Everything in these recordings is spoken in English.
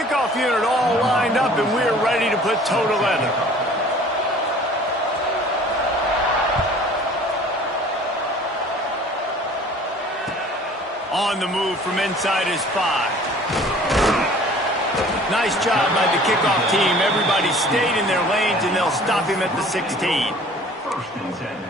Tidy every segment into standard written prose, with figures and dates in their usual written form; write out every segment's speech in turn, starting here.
Kickoff unit all lined up, and we're ready to put toe to leather. On the move from inside his 5. Nice job by the kickoff team. Everybody stayed in their lanes, and they'll stop him at the 16. First and 10.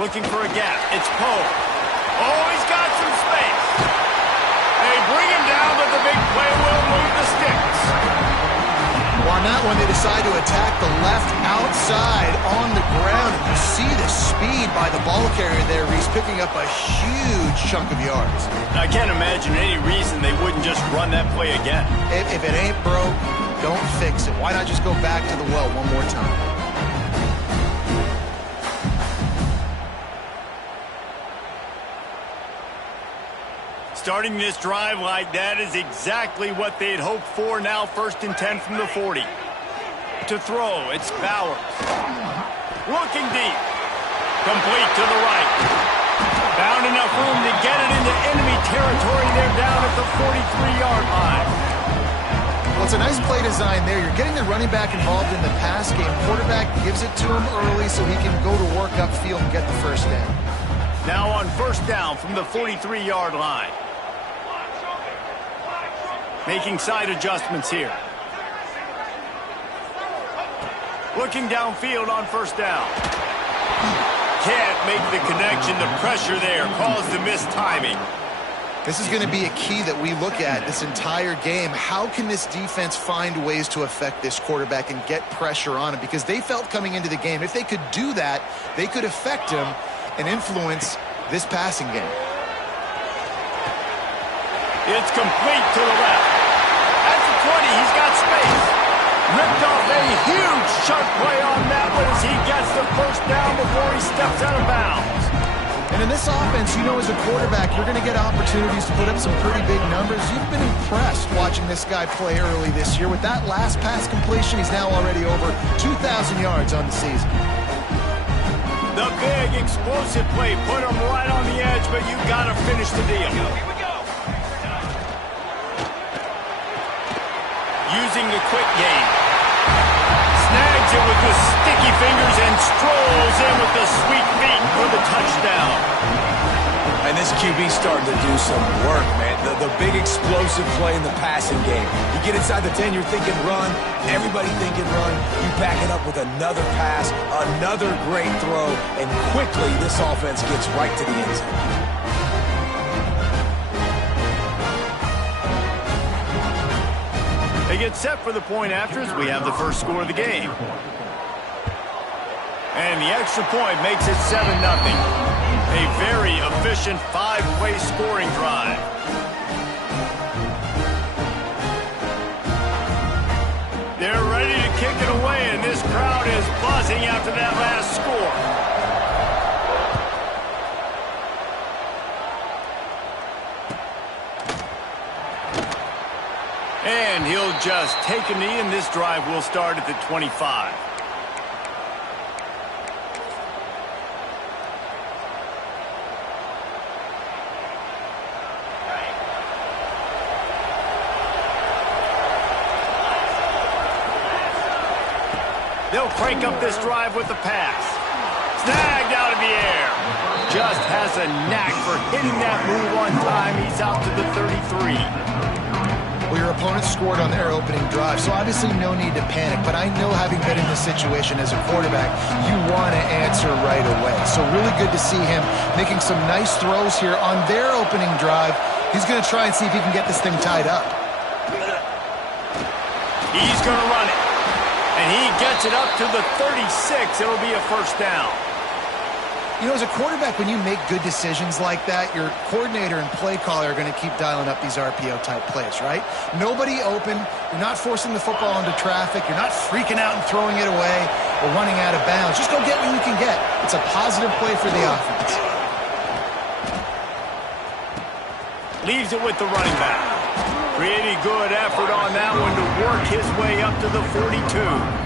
Looking for a gap. It's Poe. Oh, he's got some space. They bring him down, but the big play will move the sticks. Well, on that one, they decide to attack the left outside on the ground. And you see the speed by the ball carrier there. He's picking up a huge chunk of yards. I can't imagine any reason they wouldn't just run that play again. If it ain't broke, don't fix it. Why not just go back to the well one more time? Starting this drive like that is exactly what they'd hoped for. Now 1st and 10 from the 40. To throw, it's Bowers. Looking deep. Complete to the right. Found enough room to get it into enemy territory. They're down at the 43-yard line. Well, it's a nice play design there. You're getting the running back involved in the pass game. Quarterback gives it to him early so he can go to work upfield and get the first down. Now on 1st down from the 43-yard line. Making side adjustments here. Looking downfield on 1st down. Can't make the connection. The pressure there caused the mistiming. This is going to be a key that we look at this entire game. How can this defense find ways to affect this quarterback and get pressure on him? Because they felt coming into the game, if they could do that, they could affect him and influence this passing game. It's complete to the left. At the 20, he's got space. Ripped off a huge chunk play on that one as he gets the 1st down before he steps out of bounds. And in this offense, you know, as a quarterback, you're going to get opportunities to put up some pretty big numbers. You've been impressed watching this guy play early this year. With that last pass completion, he's now already over 2,000 yards on the season. The big explosive play put him right on the edge, but you got to finish the deal. Here we go. Using the quick game. Snags it with the sticky fingers and strolls in with the sweet feet for the touchdown. And this QB's starting to do some work, man. The big explosive play in the passing game. You get inside the 10, you're thinking run. Everybody thinking run. You back it up with another pass, another great throw, and quickly this offense gets right to the end zone. They get set for the point after as we have the first score of the game. And the extra point makes it 7-0. A very efficient 5-play scoring drive. They're ready to kick it away, and this crowd is buzzing after that last score. And he'll just take a knee, and this drive will start at the 25. They'll crank up this drive with the pass. Snagged out of the air. Just has a knack for hitting that move on time. He's out to the 33. Well, your opponent scored on their opening drive, so obviously no need to panic. But I know, having been in this situation as a quarterback, you want to answer right away. So really good to see him making some nice throws here on their opening drive. He's going to try and see if he can get this thing tied up. He's going to run it. And he gets it up to the 36. It'll be a 1st down. You know, as a quarterback, when you make good decisions like that, your coordinator and play caller are going to keep dialing up these RPO-type plays, right? Nobody open. You're not forcing the football into traffic. You're not freaking out and throwing it away. or running out of bounds. Just go get what you can get. It's a positive play for the offense. Leaves it with the running back. Pretty good effort on that one to work his way up to the 42.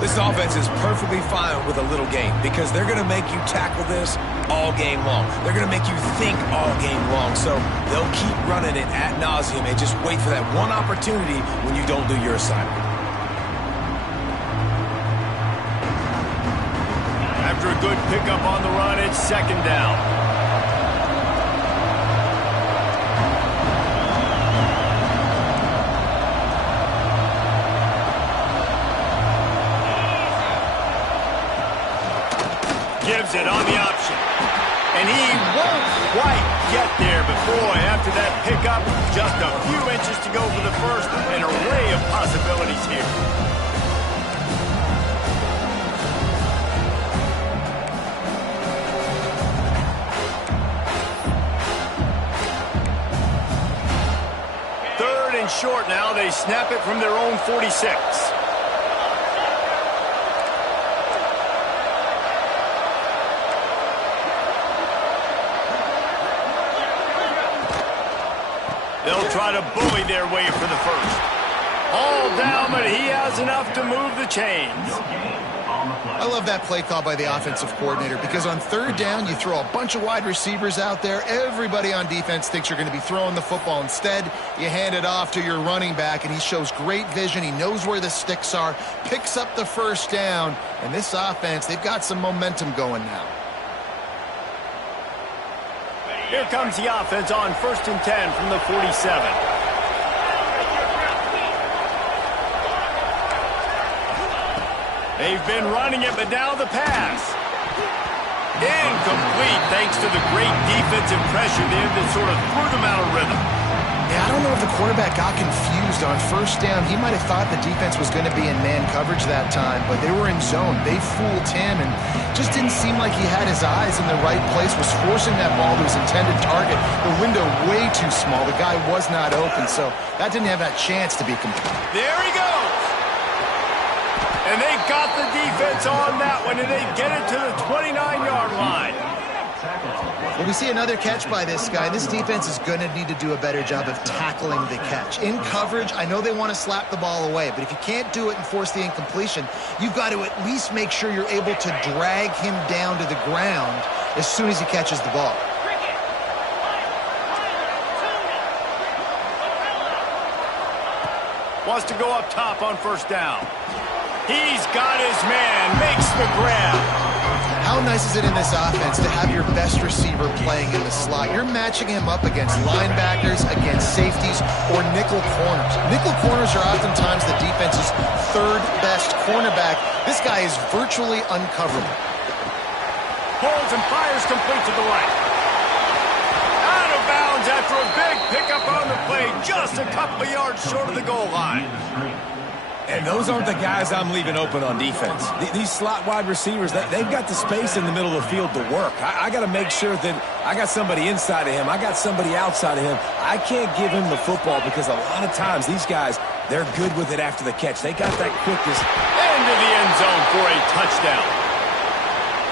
This offense is perfectly fine with a little game because they're going to make you tackle this all game long. They're going to make you think all game long. So they'll keep running it ad nauseum and just wait for that one opportunity when you don't do your assignment. After a good pickup on the run, it's second down. Gives it on the option. And he won't quite get there, but boy, after that pickup, just a few inches to go for the first, an array of possibilities here. Third and short now. They snap it from their own 46. They'll try to bully their way for the first. All down, but he has enough to move the chains. I love that play call by the offensive coordinator because on third down, you throw a bunch of wide receivers out there. Everybody on defense thinks you're going to be throwing the football. Instead, you hand it off to your running back, and he shows great vision. He knows where the sticks are, picks up the first down, and this offense, they've got some momentum going now. Here comes the offense on 1st and 10 from the 47. They've been running it, but now the pass. Incomplete thanks to the great defensive pressure there that sort of threw them out of rhythm. Yeah, I don't know if the quarterback got confused on first down. He might have thought the defense was going to be in man coverage that time, but they were in zone. They fooled him and just didn't seem like he had his eyes in the right place, was forcing that ball to his intended target. The window way too small. The guy was not open, so that didn't have that chance to be complete. There he goes. And they got the defense on that one, and they get it to the 29-yard line. Well, we see another catch by this guy. This defense is going to need to do a better job of tackling the catch. In coverage, I know they want to slap the ball away, but if you can't do it and force the incompletion, you've got to at least make sure you're able to drag him down to the ground as soon as he catches the ball. Wants to go up top on first down. He's got his man, makes the grab. How nice is it in this offense to have your best receiver playing in the slot? You're matching him up against linebackers, against safeties, or nickel corners. Nickel corners are oftentimes the defense's third best cornerback. This guy is virtually uncoverable. Pulls and fires complete to the right. Out of bounds after a big pickup on the play, just a couple of yards short of the goal line. And those aren't the guys I'm leaving open on defense. These slot wide receivers, they've got the space in the middle of the field to work. I got to make sure that I got somebody inside of him. I got somebody outside of him. I can't give him the football because a lot of times these guys, they're good with it after the catch. They got that quickness. Into the end zone for a touchdown.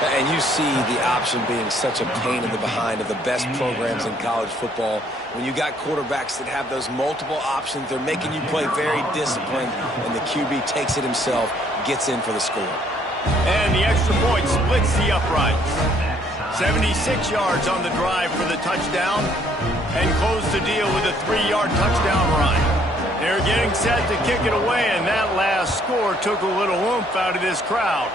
And you see the option being such a pain in the behind of the best programs in college football. When you got quarterbacks that have those multiple options, they're making you play very disciplined, and the QB takes it himself, gets in for the score. And the extra point splits the uprights. 76 yards on the drive for the touchdown, and close the deal with a 3-yard touchdown run. They're getting set to kick it away, and that last score took a little oomph out of this crowd.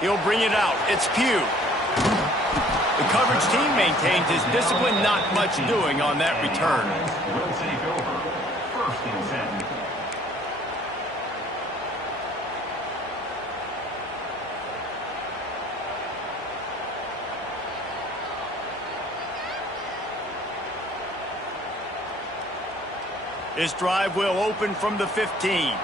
He'll bring it out. It's Pugh. The coverage team maintains his discipline, not much doing on that return. Will take over. 1st and 10. This drive will open from the 15.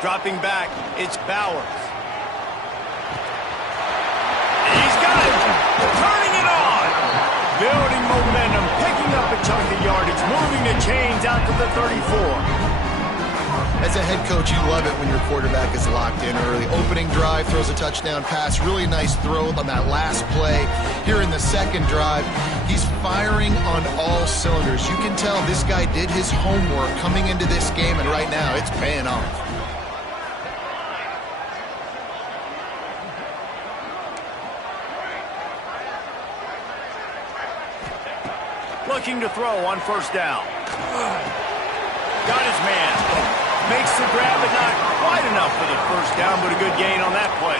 Dropping back, it's Bowers. He's got it! Turning it on! Building momentum, picking up a chunk of yardage, moving the chains out to the 34. As a head coach, you love it when your quarterback is locked in early. Opening drive, throws a touchdown pass. Really nice throw on that last play. Here in the second drive, he's firing on all cylinders. You can tell this guy did his homework coming into this game, and right now it's paying off. Looking to throw on first down. Got his man. Makes the grab, but not quite enough for the first down, but a good gain on that play.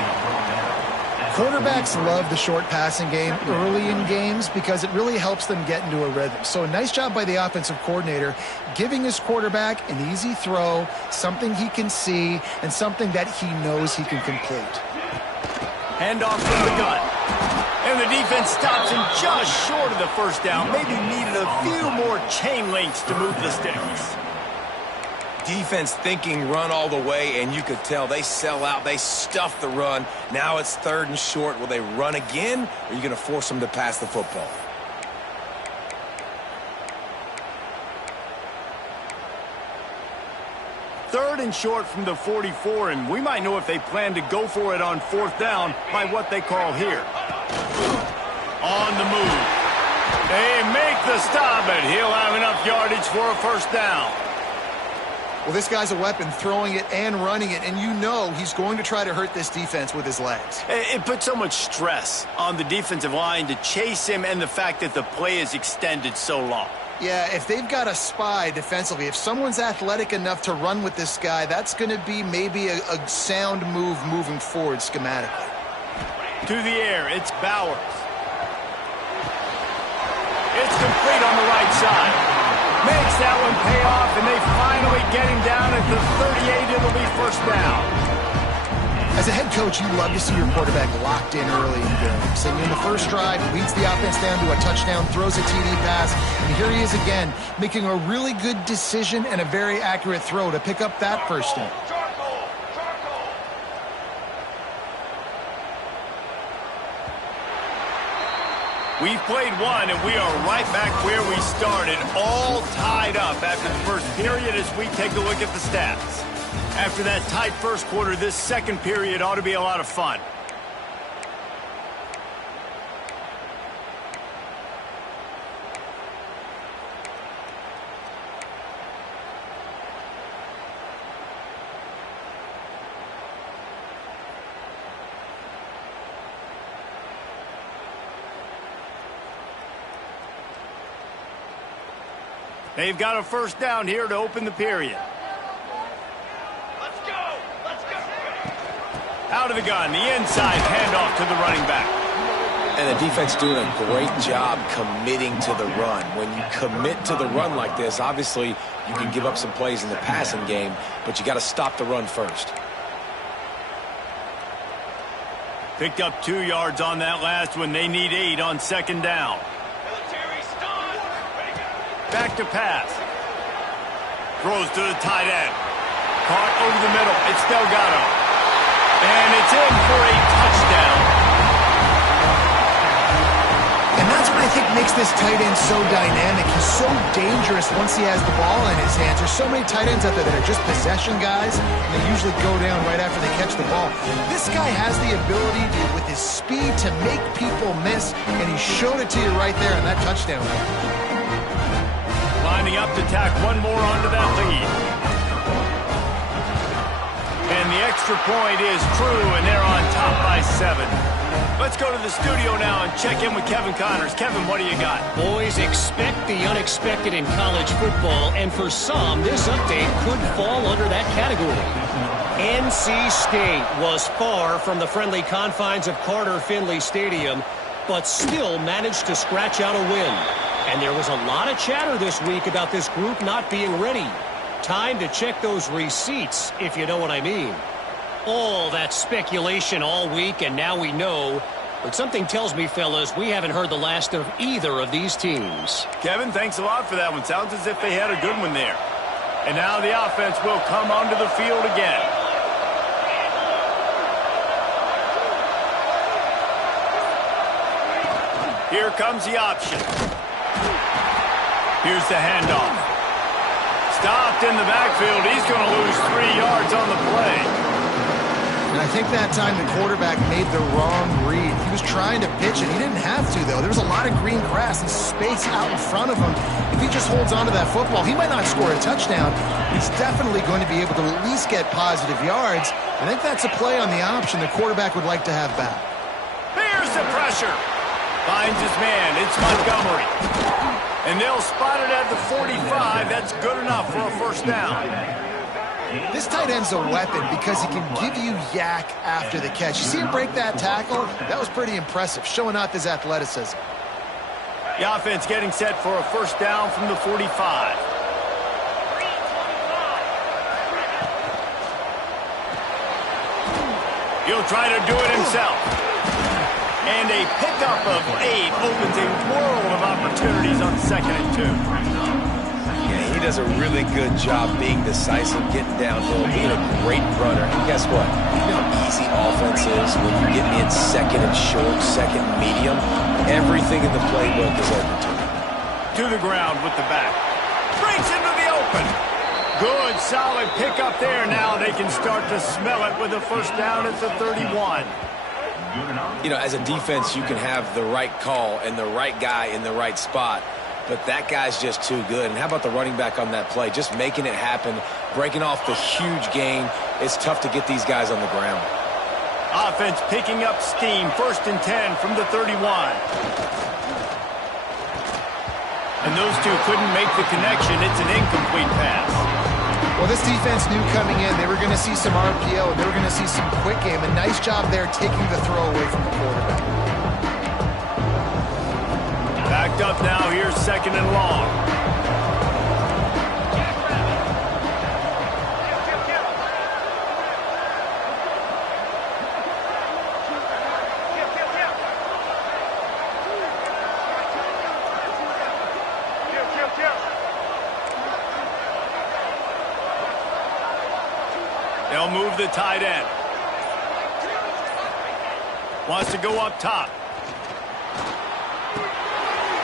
Quarterbacks love the short passing game early in games because it really helps them get into a rhythm. So a nice job by the offensive coordinator giving his quarterback an easy throw, something he can see, and something that he knows he can complete. Handoff from the gun. And the defense stops him just short of the first down. Maybe needed a few more chain links to move the sticks. Defense thinking run all the way, and you could tell they sell out. They stuff the run. Now it's 3rd and short. Will they run again, or are you going to force them to pass the football? Third and short from the 44, and we might know if they plan to go for it on 4th down by what they call here. On the move. They make the stop, but he'll have enough yardage for a first down. Well, this guy's a weapon, throwing it and running it, and you know he's going to try to hurt this defense with his legs. It puts so much stress on the defensive line to chase him and the fact that the play is extended so long. Yeah, if they've got a spy defensively, if someone's athletic enough to run with this guy, that's going to be maybe a sound move moving forward schematically. To the air, it's Bowers. It's complete on the right side. Makes that one pay off, and they finally get him down at the 38. It'll be first down. As a head coach, you love to see your quarterback locked in early in games. And in the first drive, leads the offense down to a touchdown, throws a TD pass, and here he is again, making a really good decision and a very accurate throw to pick up that first down. We've played one, and we are right back where we started, all tied up after the first period as we take a look at the stats. After that tight first quarter, this second period ought to be a lot of fun. They've got a first down here to open the period. Let's go! Let's go! Out of the gun, the inside handoff to the running back. And the defense doing a great job committing to the run. When you commit to the run like this, obviously you can give up some plays in the passing game, but you got to stop the run first. Picked up 2 yards on that last one. They need 8 on second down. Back to pass. Throws to the tight end. Caught over the middle. It's Delgado. And it's in for a touchdown. And that's what I think makes this tight end so dynamic. He's so dangerous once he has the ball in his hands. There's so many tight ends out there that are just possession guys, and they usually go down right after they catch the ball. This guy has the ability to, with his speed, to make people miss, and he showed it to you right there in that touchdown. Lining up to tack one more onto that lead. And the extra point is true, and they're on top by 7. Let's go to the studio now and check in with Kevin Connors. Kevin, what do you got? Boys, expect the unexpected in college football, and for some, this update could fall under that category. NC State was far from the friendly confines of Carter Finley Stadium, but still managed to scratch out a win. And there was a lot of chatter this week about this group not being ready. Time to check those receipts, if you know what I mean. All that speculation all week, and now we know. But something tells me, fellas, we haven't heard the last of either of these teams. Kevin, thanks a lot for that one. Sounds as if they had a good one there. And now the offense will come onto the field again. Here comes the option. Here's the handoff. Stopped in the backfield. He's going to lose 3 yards on the play. And I think that time the quarterback made the wrong read. He was trying to pitch it. He didn't have to, though. There was a lot of green grass and space out in front of him. If he just holds on to that football, he might not score a touchdown. He's definitely going to be able to at least get positive yards. I think that's a play on the option the quarterback would like to have back. Here's the pressure. Finds his man. It's Montgomery. And they'll spot it at the 45. That's good enough for a first down. This tight end's a weapon because he can give you yak after the catch. You see him break that tackle? That was pretty impressive, showing off his athleticism. The offense getting set for a first down from the 45. He'll try to do it himself. And a pickup of 8 opens a world of opportunities on 2nd and 2. He does a really good job being decisive, getting downhill, being a great runner. And guess what? You know how easy offense is when you get me in 2nd and short, 2nd and medium. Everything in the playbook is open to me. To the ground with the back. Breaks into the open. Good, solid pickup there. Now they can start to smell it with a first down at the 31. You know, as a defense, you can have the right call and the right guy in the right spot. But that guy's just too good. And how about the running back on that play? Just making it happen, breaking off the huge gain. It's tough to get these guys on the ground. Offense picking up steam. 1st and 10 from the 31. And those two couldn't make the connection. It's an incomplete pass. Well, this defense knew coming in they were going to see some RPO. They were going to see some quick game. A nice job there taking the throw away from the quarterback. Backed up now. Here's 2nd and long. They'll move the tight end. Wants to go up top.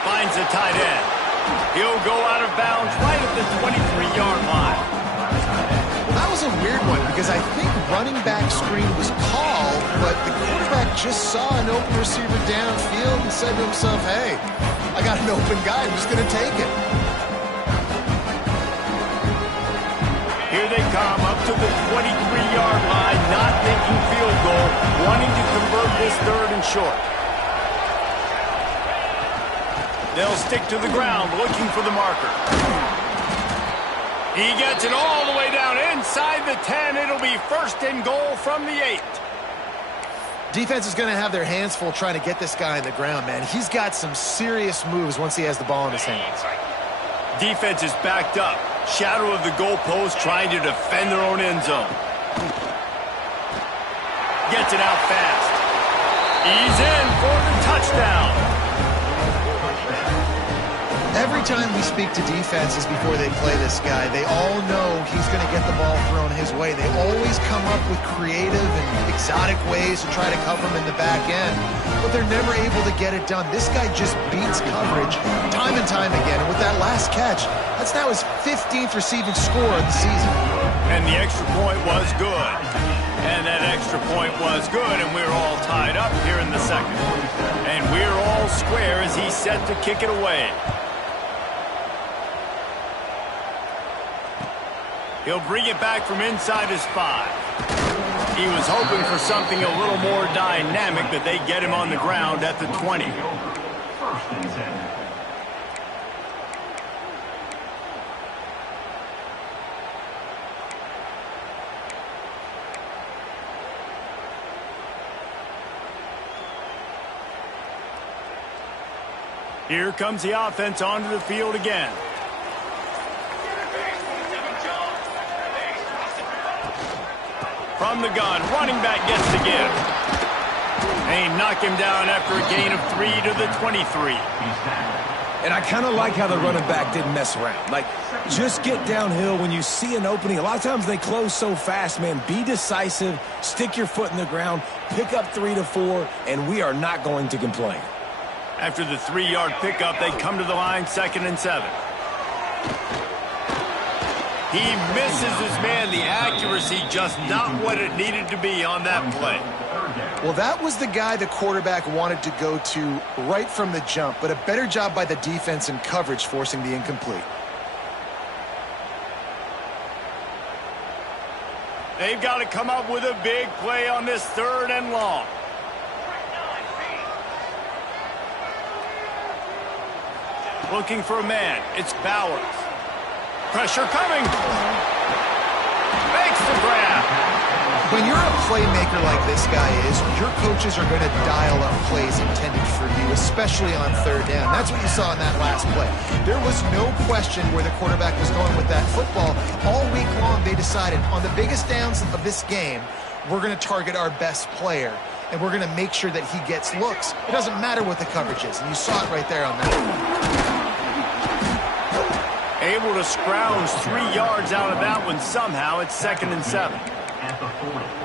Finds the tight end. He'll go out of bounds right at the 23-yard line. That was a weird one because I think running back screen was called, but the quarterback just saw an open receiver downfield and said to himself, hey, I got an open guy. I'm just going to take it. Here they come up to the 23-yard line, not thinking field goal, wanting to convert this 3rd and short. They'll stick to the ground, looking for the marker. He gets it all the way down inside the 10. It'll be 1st and goal from the 8. Defense is going to have their hands full trying to get this guy on the ground, man. He's got some serious moves once he has the ball in his hands. Defense is backed up. Shadow of the goalpost trying to defend their own end zone. Gets it out fast. He's in for the touchdown. Every time we speak to defenses before they play this guy, they all know he's going to get the ball thrown his way. They always come up with creative and exotic ways to try to cover him in the back end, but they're never able to get it done. This guy just beats coverage time and time again, and with that last catch, that's now his 15th receiving score of the season. And the extra point was good. And that extra point was good, and we're all tied up here in the 2nd. And we're all square as he's set to kick it away. He'll bring it back from inside his 5. He was hoping for something a little more dynamic, but they get him on the ground at the 20. Here comes the offense onto the field again. From the gun, running back gets the give. They knock him down after a gain of 3 to the 23. And I kind of like how the running back didn't mess around. Like, just get downhill when you see an opening. A lot of times they close so fast, man. Be decisive, stick your foot in the ground, pick up 3 to 4, and we are not going to complain. After the 3-yard pickup, they come to the line, 2nd and 7. He misses his man. The accuracy just not what it needed to be on that play. Well, that was the guy the quarterback wanted to go to right from the jump, but a better job by the defense in coverage forcing the incomplete. They've got to come up with a big play on this 3rd and long. Looking for a man. It's Bowers. Pressure coming. Makes the grab. When you're a playmaker like this guy is, your coaches are going to dial up plays intended for you, especially on 3rd down. That's what you saw in that last play. There was no question where the quarterback was going with that football. All week long, they decided on the biggest downs of this game, we're going to target our best player, and we're going to make sure that he gets looks. It doesn't matter what the coverage is, and you saw it right there on that one. Able to scrounge 3 yards out of that one somehow. It's 2nd and 7.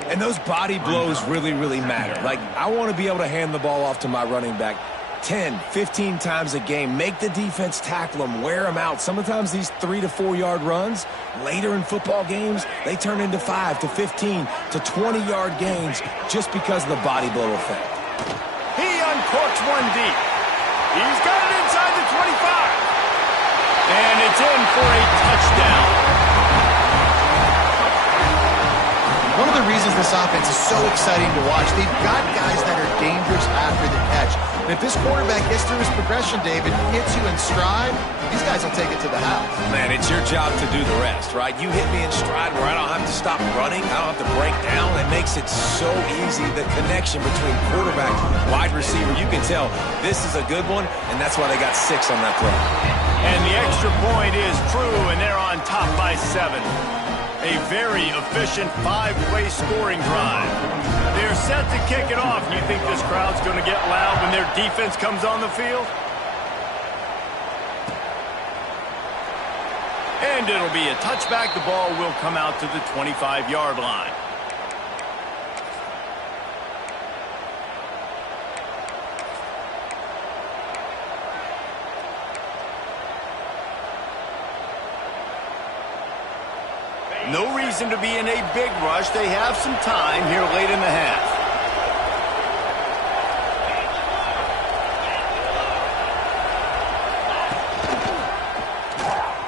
And those body blows really, really matter. Like, I want to be able to hand the ball off to my running back 10, 15 times a game. Make the defense tackle them, wear them out. Sometimes these 3 to 4 yard runs, later in football games, they turn into 5 to 15 to 20 yard gains just because of the body blow effect. He uncorks one deep. He's got it inside the 25. And it's in for a touchdown. One of the reasons this offense is so exciting to watch, they've got guys that are dangerous after the catch. And if this quarterback gets through his progression, David, hits you in stride, these guys will take it to the house. Man, it's your job to do the rest, right? You hit me in stride where I don't have to stop running. I don't have to break down. It makes it so easy. The connection between quarterback and wide receiver, you can tell this is a good one, and that's why they got 6 on that play. And the extra point is true, and they're on top by 7. A very efficient 5-play scoring drive. They're set to kick it off. You think this crowd's going to get loud when their defense comes on the field? And it'll be a touchback. The ball will come out to the 25-yard line. No reason to be in a big rush. They have some time here late in the half.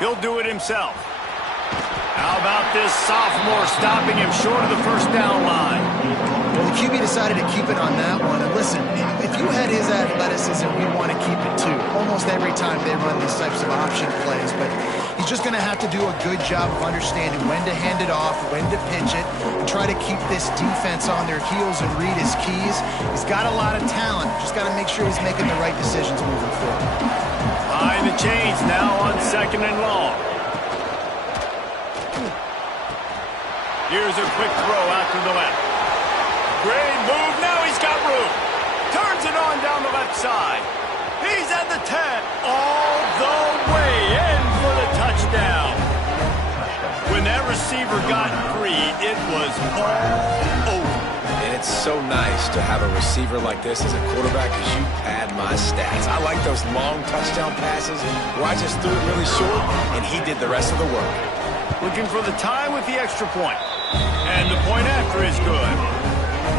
He'll do it himself. How about this sophomore stopping him short of the 1st down line? Well, the QB decided to keep it on that one. And listen, if you had his athleticism, we'd want to keep it too. Almost every time they run these types of option plays. But he's just going to have to do a good job of understanding when to hand it off, when to pitch it, and try to keep this defense on their heels and read his keys. He's got a lot of talent. Just got to make sure he's making the right decisions moving forward. Behind the chains now on 2nd and long. Here's a quick throw out to the left. Great move. Now he's got room. Turns it on down the left side. He's at the 10. All the way in for the touchdown. When that receiver got free, it was all over. And it's so nice to have a receiver like this as a quarterback because you pad my stats. I like those long touchdown passes where I just threw it really short and he did the rest of the work. Looking for the tie with the extra point. And the point after is good.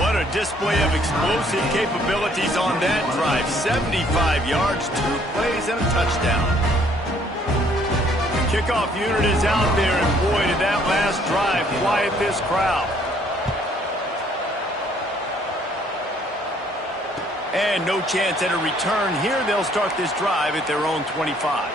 What a display of explosive capabilities on that drive. 75 yards, 2 plays, and a touchdown. The kickoff unit is out there, and boy, did that last drive quiet this crowd. And no chance at a return here. They'll start this drive at their own 25.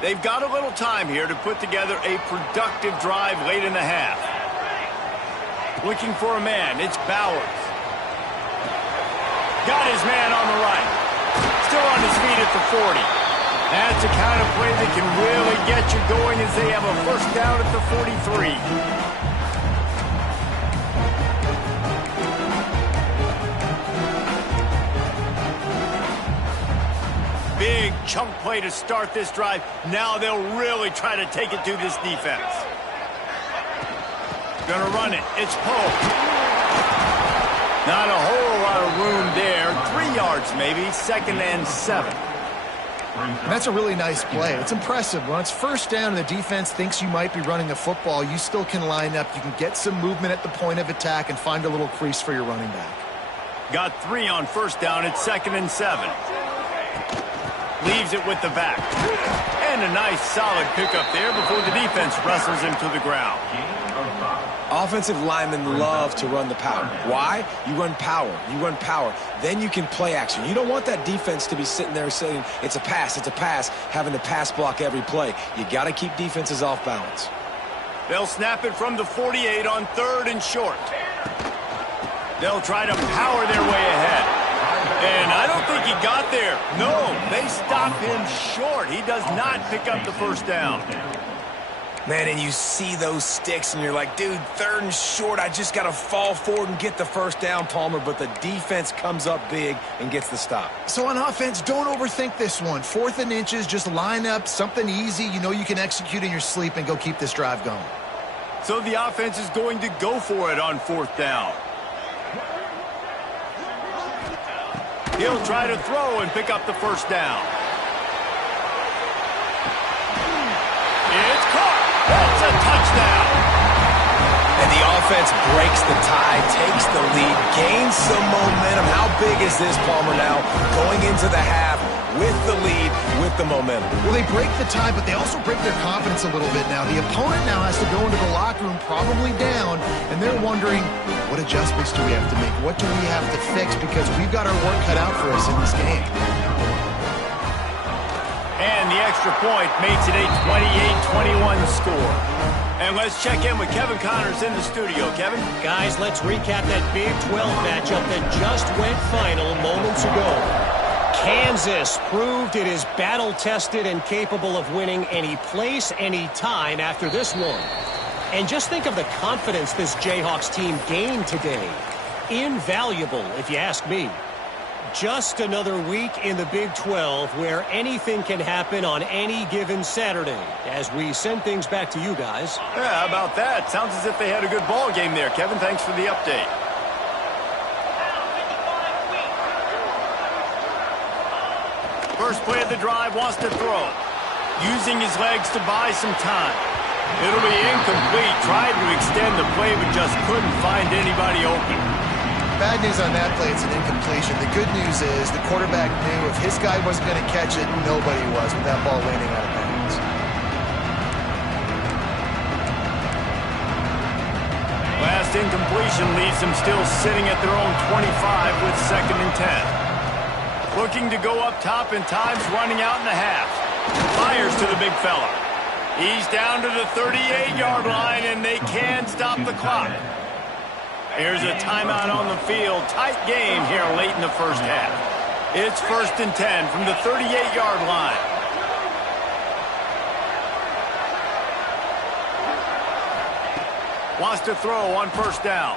They've got a little time here to put together a productive drive late in the half. Looking for a man. It's Bowers. Got his man on the right. Still on his feet at the 40. That's the kind of play that can really get you going as they have a 1st down at the 43. Big chunk play to start this drive. Now they'll really try to take it to this defense. Gonna run it. It's Poe. Not a whole lot of room there. 3 yards maybe, 2nd and 7. And that's a really nice play. It's impressive. When it's first down and the defense thinks you might be running a football, you still can line up. You can get some movement at the point of attack and find a little crease for your running back. Got 3 on first down. It's 2nd and 7. Leaves it with the back. And a nice solid pickup there before the defense wrestles him to the ground. Offensive linemen love to run the power. Why? You run power. You run power. Then you can play action. You don't want that defense to be sitting there saying, it's a pass, having to pass block every play. You got to keep defenses off balance. They'll snap it from the 48 on 3rd and short. They'll try to power their way ahead. And I don't think he got there. No, they stop him short. He does not pick up the first down. Man, and you see those sticks, and you're like, dude, 3rd and short, I just got to fall forward and get the first down, Palmer, but the defense comes up big and gets the stop. So on offense, don't overthink this one. 4th and inches, just line up, something easy you know you can execute in your sleep and go keep this drive going. So the offense is going to go for it on 4th down. He'll try to throw and pick up the first down. It's caught. That's a touchdown. And the offense breaks the tie, takes the lead, gains some momentum. How big is this, Palmer, now going into the half with the lead, with the momentum? Well, they break the tie, but they also break their confidence a little bit now. The opponent now has to go into the locker room probably down, and they're wondering, what adjustments do we have to make? What do we have to fix? Because we've got our work cut out for us in this game. And the extra point makes it a 28-21 score. And let's check in with Kevin Connors in the studio. Kevin? Guys, let's recap that Big 12 matchup that just went final moments ago. Kansas proved it is battle-tested and capable of winning any place, any time after this one. And just think of the confidence this Jayhawks team gained today. Invaluable, if you ask me. Just another week in the Big 12 where anything can happen on any given Saturday as we send things back to you guys. Yeah, how about that? Sounds as if they had a good ball game there. Kevin, thanks for the update. First play of the drive, wants to throw. Using his legs to buy some time. It'll be incomplete. Tried to extend the play, but just couldn't find anybody open. Bad news on that play, it's an incompletion. The good news is the quarterback knew if his guy wasn't going to catch it, nobody was with that ball landing out of bounds. Last incompletion leaves them still sitting at their own 25 with 2nd and 10. Looking to go up top in times, running out in the half. Fires to the big fella. He's down to the 38-yard line, and they can stop the clock. Here's a timeout on the field. Tight game here late in the first half. It's 1st and 10 from the 38-yard line. Wants to throw on first down.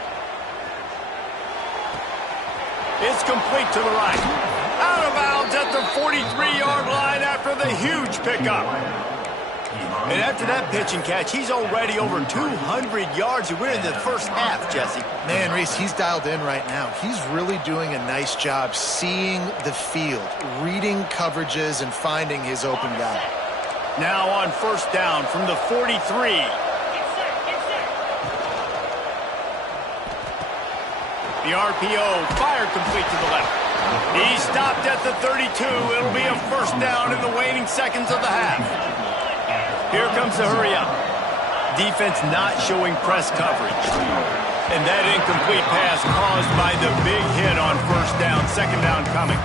It's complete to the right. Out of bounds at the 43-yard line after the huge pickup. And after that pitch and catch, he's already over 200 yards, and we're in the first half, Jesse. Man, Reese, he's dialed in right now. He's really doing a nice job seeing the field, reading coverages, and finding his open guy. Now on first down from the 43. The RPO fired complete to the left. He stopped at the 32. It'll be a first down in the waning seconds of the half. Here comes the hurry up. Defense not showing press coverage. And that incomplete pass caused by the big hit on first down, 2nd down coming.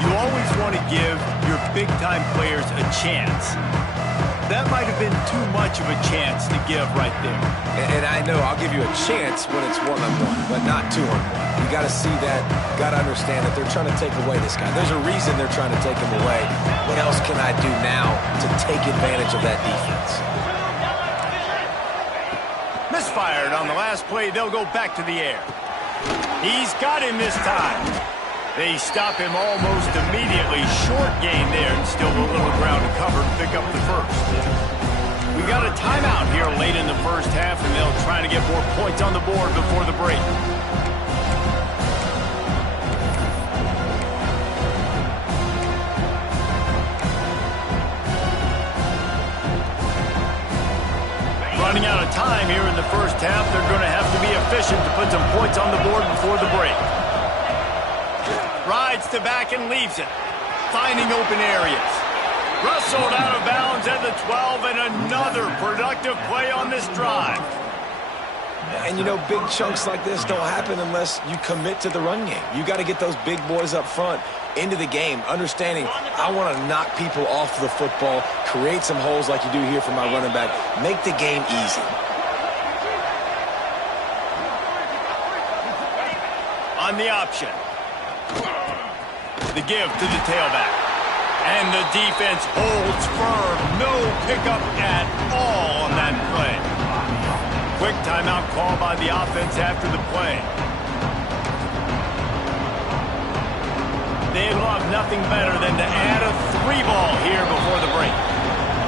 You always want to give your big-time players a chance. That might have been too much of a chance to give right there. And I know I'll give you a chance when it's 1-on-1, but not 2-on-1. You got to see that, got to understand that they're trying to take away this guy. There's a reason they're trying to take him away. What else can I do now to take advantage of that defense? Misfired on the last play. They'll go back to the air. He's got him this time. They stop him almost immediately. Short gain there, and still a little ground to cover to pick up the first. We got a timeout here late in the first half, and they'll try to get more points on the board before the break. Running out of time here in the first half, they're going to have to be efficient to put some points on the board before the break. Rides to back and leaves it. Finding open areas. Wrestled out of bounds at the 12, and another productive play on this drive. And, you know, big chunks like this don't happen unless you commit to the run game. You got to get those big boys up front into the game, understanding I want to knock people off the football, create some holes like you do here for my running back, make the game easy. On the option. The give to the tailback. And the defense holds firm. No pickup at all on that play. Quick timeout call by the offense after the play. They'd love nothing better than to add a 3-ball here before the break.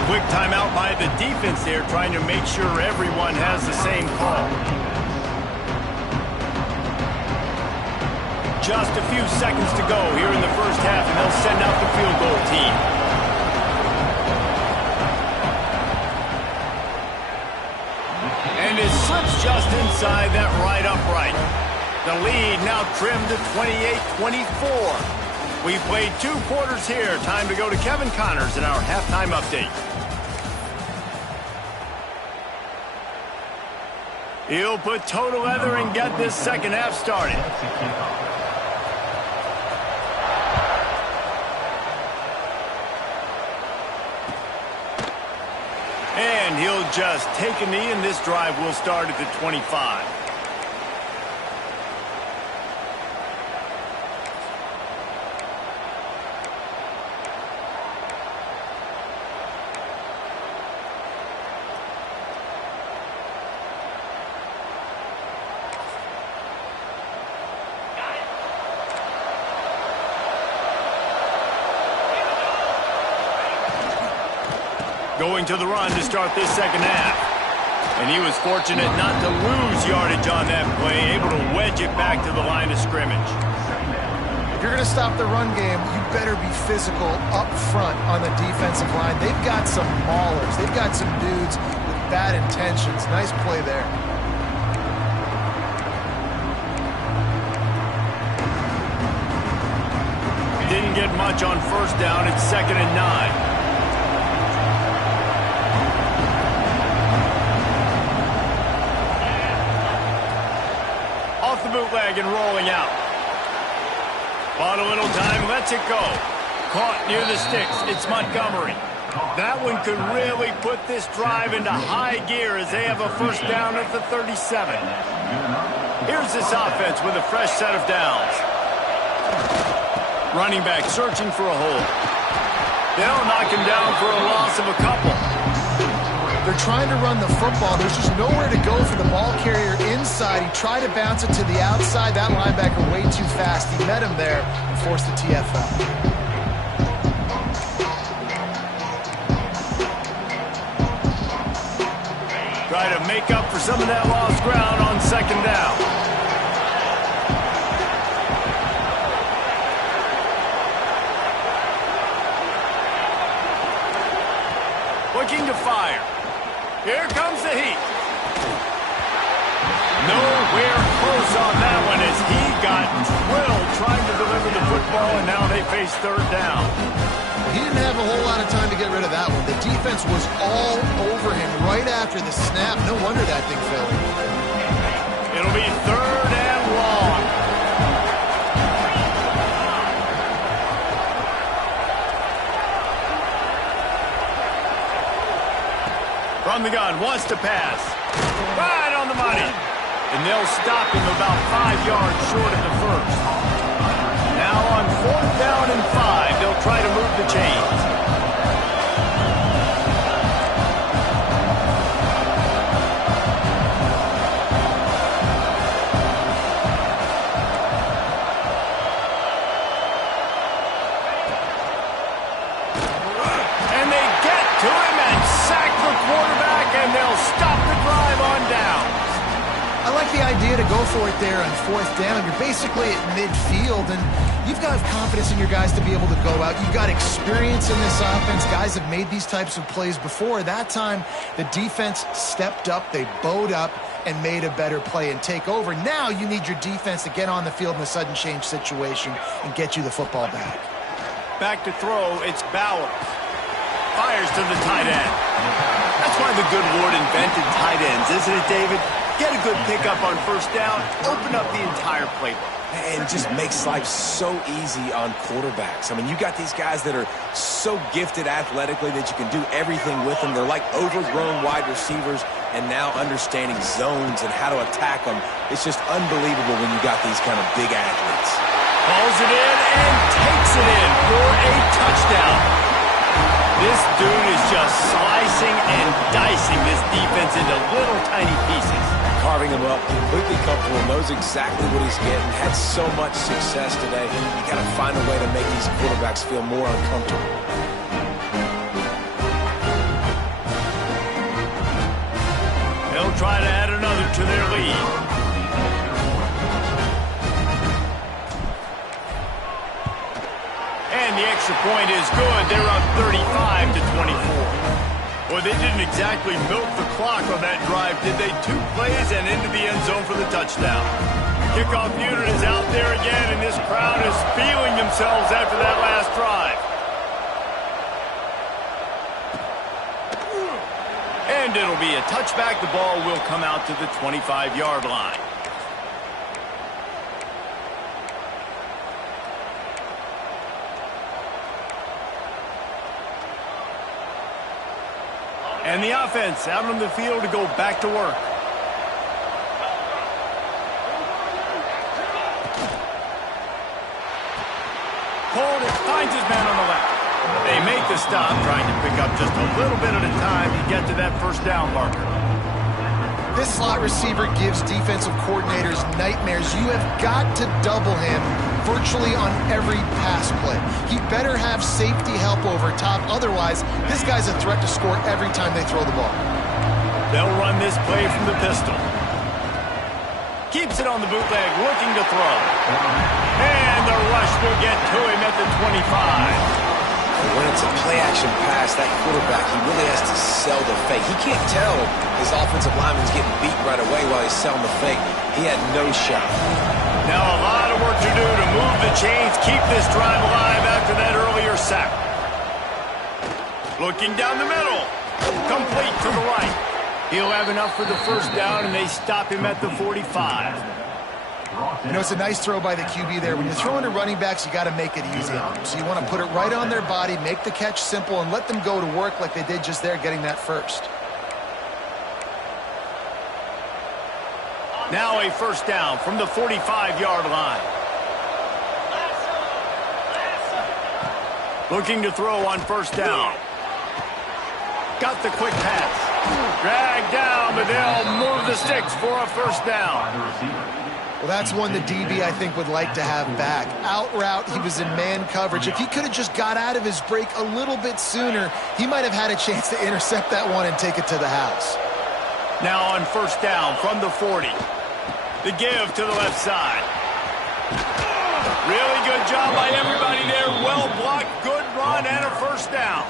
Quick timeout by the defense there, trying to make sure everyone has the same call. Just a few seconds to go here in the first half, and they'll send out the field goal team. And it slips just inside that right upright. The lead now trimmed to 28-24. We've played 2 quarters here. Time to go to Kevin Connors in our halftime update. He'll put toe to leather and get this second half started. And he'll just take a knee, and this drive will start at the 25. Going to the run to start this second half. And he was fortunate not to lose yardage on that play, able to wedge it back to the line of scrimmage. If you're going to stop the run game, you better be physical up front on the defensive line. They've got some maulers. They've got some dudes with bad intentions. Nice play there. Didn't get much on first down. It's 2nd and 9. Off the bootleg and rolling out. Bought a little time, lets it go. Caught near the sticks. It's Montgomery. That one could really put this drive into high gear as they have a first down at the 37. Here's this offense with a fresh set of downs. Running back searching for a hole. They'll knock him down for a loss of a couple. They're trying to run the football. There's just nowhere to go for the ball carrier inside. He tried to bounce it to the outside. That linebacker way too fast. He met him there and forced the TFL. Try to make up for some of that lost ground on second down. Looking to fire. Here comes the heat. Nowhere close on that one as he got drilled trying to deliver the football, and now they face third down. He didn't have a whole lot of time to get rid of that one. The defense was all over him right after the snap. No wonder that thing fell. It'll be 3rd and long. From the gun, wants to pass. Right on the money. And they'll stop him about 5 yards short of the first. Now on 4th down and 5, they'll try to move the chains. And they get to him and sack the quarterback, and they'll stop the drive on downs. I like the idea to go for it there on 4th down. You're basically at midfield, and you've got confidence in your guys to be able to go out. You've got experience in this offense. Guys have made these types of plays before. That time, the defense stepped up. They bowed up and made a better play and take over. Now you need your defense to get on the field in a sudden change situation and get you the football back. Back to throw, it's Bowers. Fires to the tight end. That's why the good Lord invented tight ends, isn't it, David? Get a good pickup on 1st down, open up the entire playbook. And it just makes life so easy on quarterbacks. I mean, you got these guys that are so gifted athletically that you can do everything with them. They're like overgrown wide receivers, and now understanding zones and how to attack them. It's just unbelievable when you got these kind of big athletes. Hauls it in and takes it in for a touchdown. This dude is just slicing and dicing this defense into little tiny pieces. Carving him up, completely comfortable, knows exactly what he's getting, had so much success today. You got to find a way to make these quarterbacks feel more uncomfortable. They'll try to add another to their lead. And the extra point is good. They're up 35-24. Well, they didn't exactly milk the clock on that drive, did they? 2 plays and into the end zone for the touchdown. Kickoff unit is out there again, and this crowd is feeling themselves after that last drive. And it'll be a touchback. The ball will come out to the 25-yard line. And the offense out on the field to go back to work. Hold it, finds his man on the left. They make the stop, trying to pick up just a little bit at a time to get to that 1st down marker. This slot receiver gives defensive coordinators nightmares. You have got to double him virtually on every pass play. He better have safety help over top. Otherwise, this guy's a threat to score every time they throw the ball. They'll run this play from the pistol. Keeps it on the bootleg, looking to throw. And the rush will get to him at the 25. When it's a play-action pass, that quarterback, he really has to sell the fake. He can't tell his offensive lineman's getting beat right away while he's selling the fake. He had no shot. Now a lot of work to do to move the chains, keep this drive alive after that earlier sack. Looking down the middle. Complete to the right. He'll have enough for the 1st down, and they stop him at the 45. You know, it's a nice throw by the QB there. When you're throwing to running backs, you got to make it easy on them. So you want to put it right on their body, make the catch simple, and let them go to work like they did just there, getting that 1st. Now a 1st down from the 45-yard line. Looking to throw on 1st down. Got the quick pass. Dragged down, but they'll move the sticks for a 1st down. Well, that's one the DB, I think, would like to have back. Out route, he was in man coverage. If he could have just got out of his break a little bit sooner, he might have had a chance to intercept that one and take it to the house. Now on 1st down from the 40. The give to the left side. Really good job by everybody there. Well blocked, good run, and a 1st down.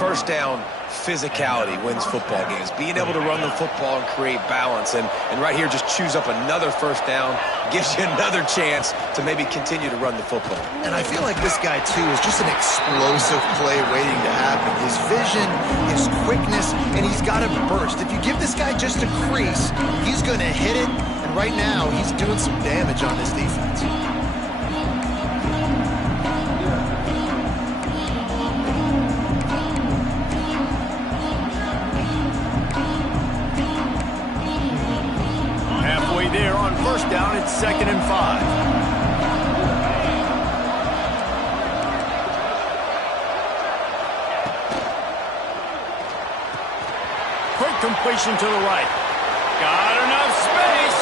1st down, physicality wins football games. Being able to run the football and create balance. And right here, just choose up another 1st down. Gives you another chance to maybe continue to run the football. And I feel like this guy, too, is just an explosive play waiting to happen. His vision, his quickness, and he's got a burst. If you give this guy just a crease, he's going to hit it. And right now, he's doing some damage on this defense. There on 1st down, it's 2nd and 5. Quick completion to the right. Got enough space,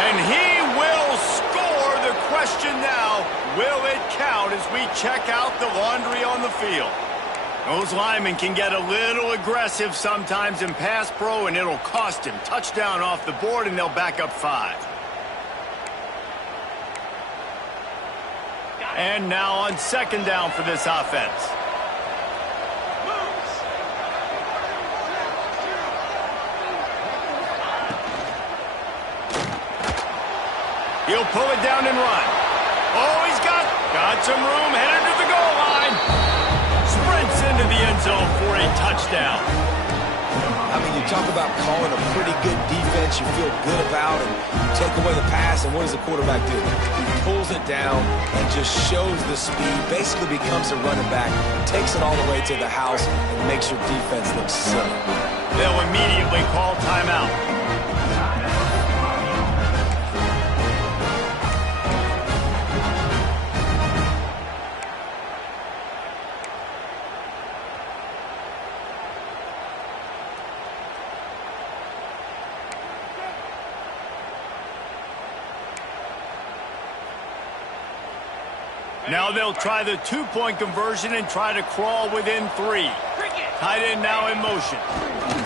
and he will score. The question now, will it count as we check out the laundry on the field? Those linemen can get a little aggressive sometimes in pass pro, and it'll cost him. Touchdown off the board, and they'll back up 5. And now on second down for this offense. He'll pull it down and run. Oh, he's got some room, headed to the goal line. Sprints into the end zone for a touchdown. I mean, you talk about calling a pretty good defense you feel good about, and you take away the pass, and what does the quarterback do? He pulls it down and just shows the speed, basically becomes a running back, takes it all the way to the house, and makes your defense look silly. They'll immediately call timeout. Now they'll try the two-point conversion and try to crawl within 3. Tight end now in motion.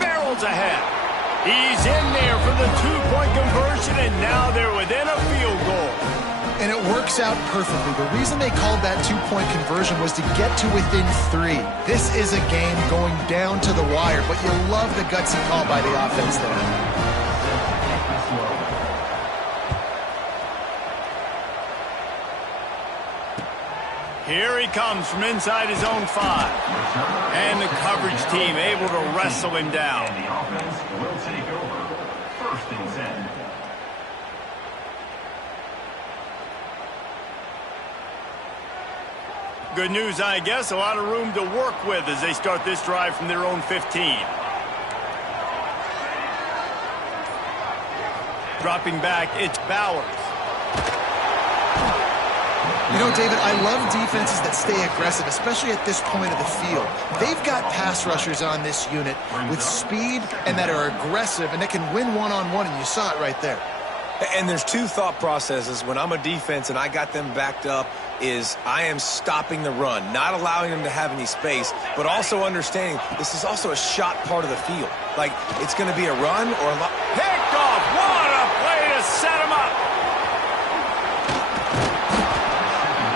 Barrels ahead. He's in there for the two-point conversion, and now they're within a field goal. And it works out perfectly. The reason they called that two-point conversion was to get to within 3. This is a game going down to the wire, but you love the gutsy call by the offense there. Here he comes from inside his own 5. And the coverage team able to wrestle him down. And the offense will take over. 1st and 10. Good news, I guess. A lot of room to work with as they start this drive from their own 15. Dropping back, it's Bowers. You know, David, I love defenses that stay aggressive, especially at this point of the field. They've got pass rushers on this unit with speed and that are aggressive and that can win one-on-one, and you saw it right there. And there's 2 thought processes when I'm a defense and I got them backed up is I am stopping the run, not allowing them to have any space, but also understanding this is also a shot part of the field. Like, it's going to be a run or a lot. Picked off. What a play to set him up.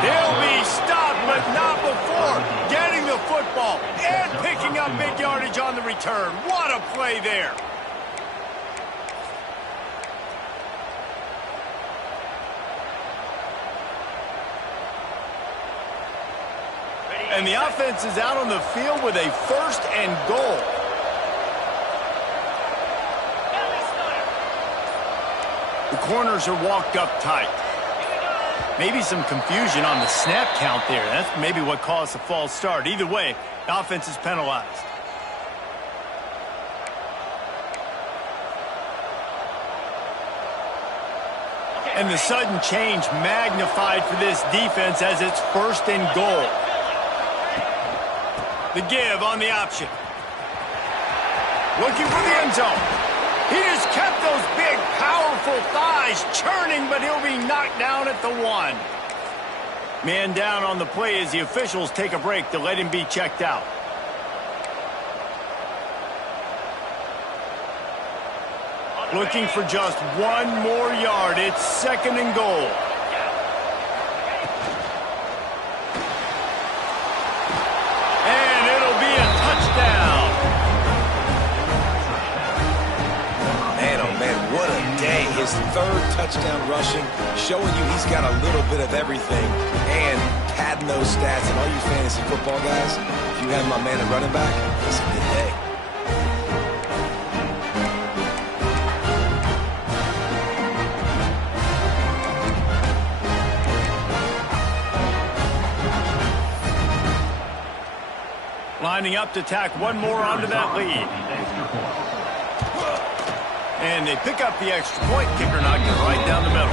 He'll be stopped, but not before getting the football and picking up big yardage on the return. What a play there. And the offense is out on the field with a 1st and goal. The corners are walked up tight. Maybe some confusion on the snap count there. That's maybe what caused the false start. Either way, the offense is penalized. And the sudden change magnified for this defense as it's 1st and goal. The give on the option. Looking for the end zone. He just kept those big, powerful thighs churning, but he'll be knocked down at the 1. Man down on the play as the officials take a break to let him be checked out. Looking for just 1 more yard. It's 2nd and goal. And it'll be a touchdown. Man, oh man, what a day. His 3rd touchdown rushing, showing you he's got a little bit of everything and padding those stats. And all you fantasy football guys, if you have my man at running back, it's a good day. Lining up to tack 1 more onto that lead. And they pick up the extra point. Kicker knocked it right down the middle.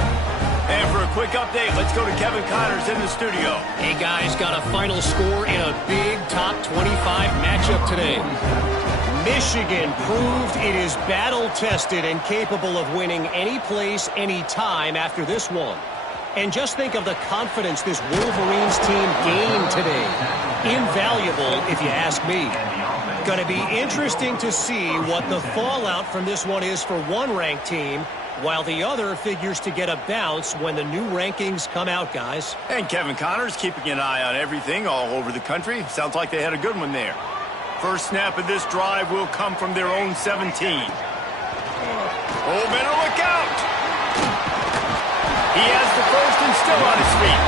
And for a quick update, let's go to Kevin Connors in the studio. Hey, guys, got a final score in a big top 25 matchup today. Michigan proved it is battle-tested and capable of winning any place, any time after this one. And just think of the confidence this Wolverines team gained today. Invaluable, if you ask me. Going to be interesting to see what the fallout from this one is for one ranked team, while the other figures to get a bounce when the new rankings come out, guys. And Kevin Connor's keeping an eye on everything all over the country. Sounds like they had a good one there. First snap of this drive will come from their own 17. Oh, better look out! He has the first and still on his feet.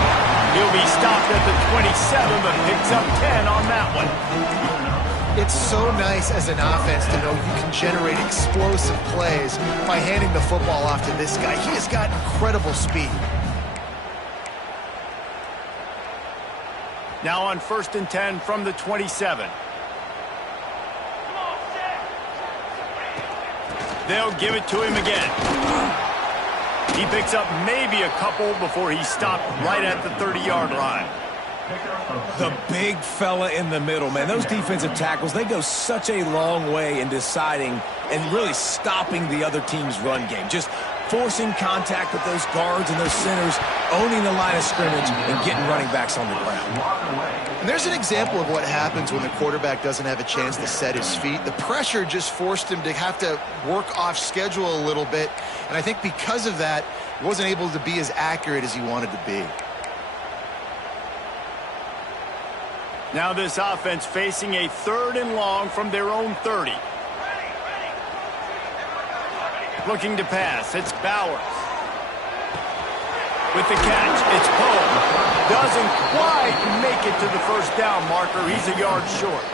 He'll be stopped at the 27, but picks up 10 on that one. It's so nice as an offense to know you can generate explosive plays by handing the football off to this guy. He has got incredible speed. Now on 1st and 10 from the 27. They'll give it to him again. He picks up maybe a couple before he's stopped right at the 30-yard line. The big fella in the middle, man. Those defensive tackles, they go such a long way in deciding and really stopping the other team's run game. Just forcing contact with those guards and those centers, owning the line of scrimmage, and getting running backs on the ground. And there's an example of what happens when the quarterback doesn't have a chance to set his feet. The pressure just forced him to have to work off schedule a little bit. And I think because of that, he wasn't able to be as accurate as he wanted to be. Now this offense facing a 3rd and long from their own 30. Looking to pass, it's Bowers. With the catch, it's Poe. Doesn't quite make it to the first down marker. He's a yard short.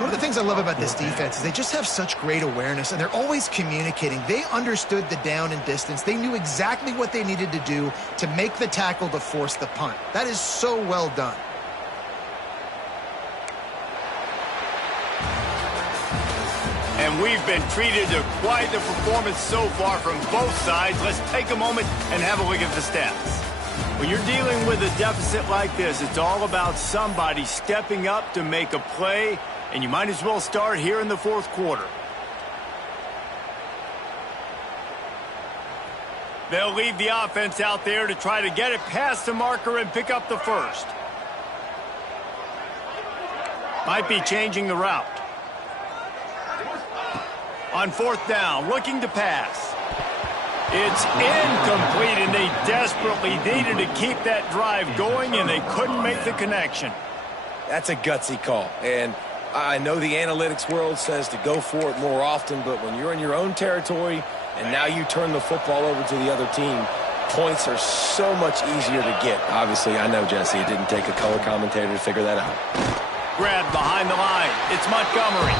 One of the things I love about this defense is they just have such great awareness, and they're always communicating. They understood the down and distance. They knew exactly what they needed to do to make the tackle to force the punt. That is so well done. And we've been treated to quite the performance so far from both sides. Let's take a moment and have a look at the stats. When you're dealing with a deficit like this, it's all about somebody stepping up to make a play, and you might as well start here in the 4th quarter. They'll leave the offense out there to try to get it past the marker and pick up the first. Might be changing the route. On 4th down, looking to pass. It's incomplete, and they desperately needed to keep that drive going, and they couldn't make the connection. That's a gutsy call, and I know the analytics world says to go for it more often, but when you're in your own territory and now you turn the football over to the other team, points are so much easier to get. Obviously, I know, Jesse, it didn't take a color commentator to figure that out. Grabbed behind the line. It's Montgomery.